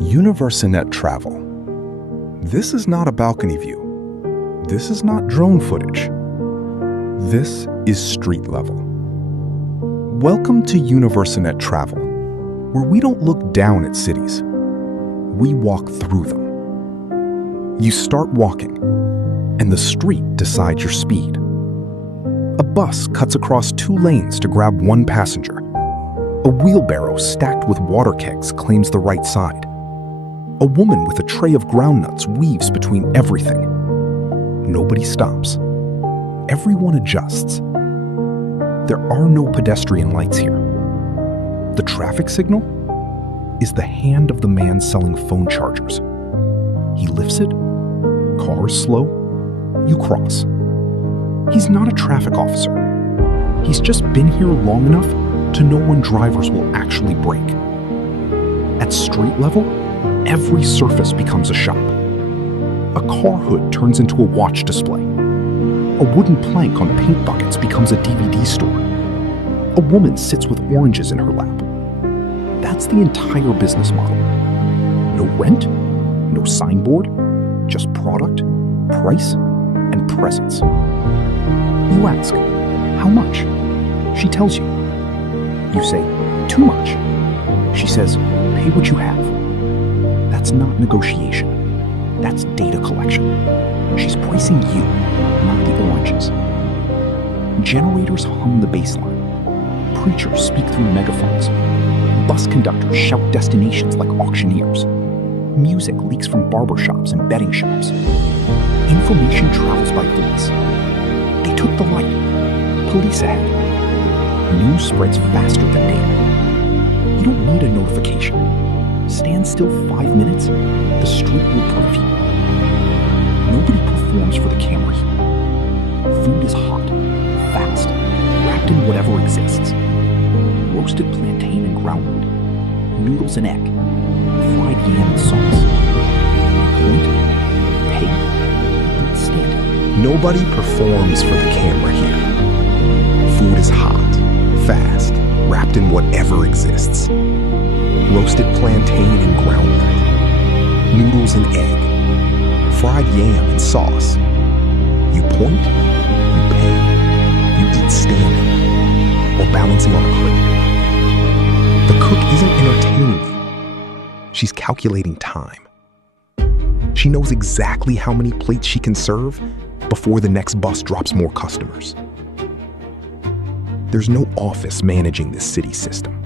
Universe Inet Travel. This is not a balcony view. This is not drone footage. This is street level. Welcome to Universe Inet Travel, where we don't look down at cities. We walk through them. You start walking, and the street decides your speed. A bus cuts across 2 lanes to grab 1 passenger. A wheelbarrow stacked with water kegs claims the right side. A woman with a tray of groundnuts weaves between everything. Nobody stops. Everyone adjusts. There are no pedestrian lights here. The traffic signal is the hand of the man selling phone chargers. He lifts it. Cars slow. You cross. He's not a traffic officer. He's just been here long enough to know when drivers will actually brake. At street level, every surface becomes a shop. A car hood turns into a watch display. A wooden plank on paint buckets becomes a DVD store. A woman sits with oranges in her lap. That's the entire business model. No rent, no signboard, just product, price, and presence. You ask, how much? She tells you. You say, too much. She says, pay what you have. That's not negotiation. That's data collection. She's pricing you, not the oranges. Generators hum the bass line. Preachers speak through megaphones. Bus conductors shout destinations like auctioneers. Music leaks from barbershops and betting shops. Information travels by voice. They took the light. Police ahead. News spreads faster than data. You don't need a notification. Stand still 5 minutes, the street will prove you. Nobody performs for the camera here. Food is hot, fast, wrapped in whatever exists. Roasted plantain and groundnut, noodles and egg, fried yam and sauce. Point, pay, and stand. Nobody performs for the camera here. Food is hot, fast, wrapped in whatever exists. Roasted plantain and groundnut, noodles and egg, fried yam and sauce. You point, you pay, you eat standing, or balancing on a crate. The cook isn't entertaining you. She's calculating time. She knows exactly how many plates she can serve before the next bus drops more customers. There's no office managing this city system,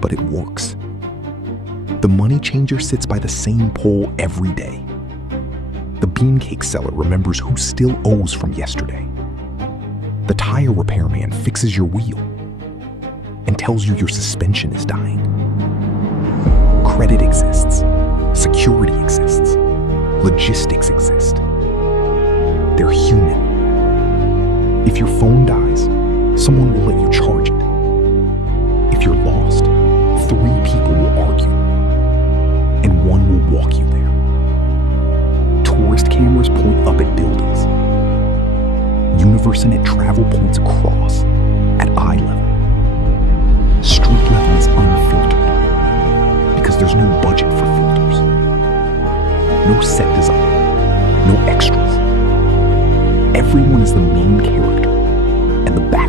but it works. The money changer sits by the same pole every day. The bean cake seller remembers who still owes from yesterday. The tire repairman fixes your wheel and tells you your suspension is dying. Credit exists. Security exists. Logistics exist. They're human. If your phone dies, someone will let you charge it. If you're lost, 3 people will argue, and 1 will walk you there. Tourist cameras point up at buildings. Universanet Travel points across at eye level. Street level is unfiltered because there's no budget for filters. No set design, no extras. Everyone is the main character, and the back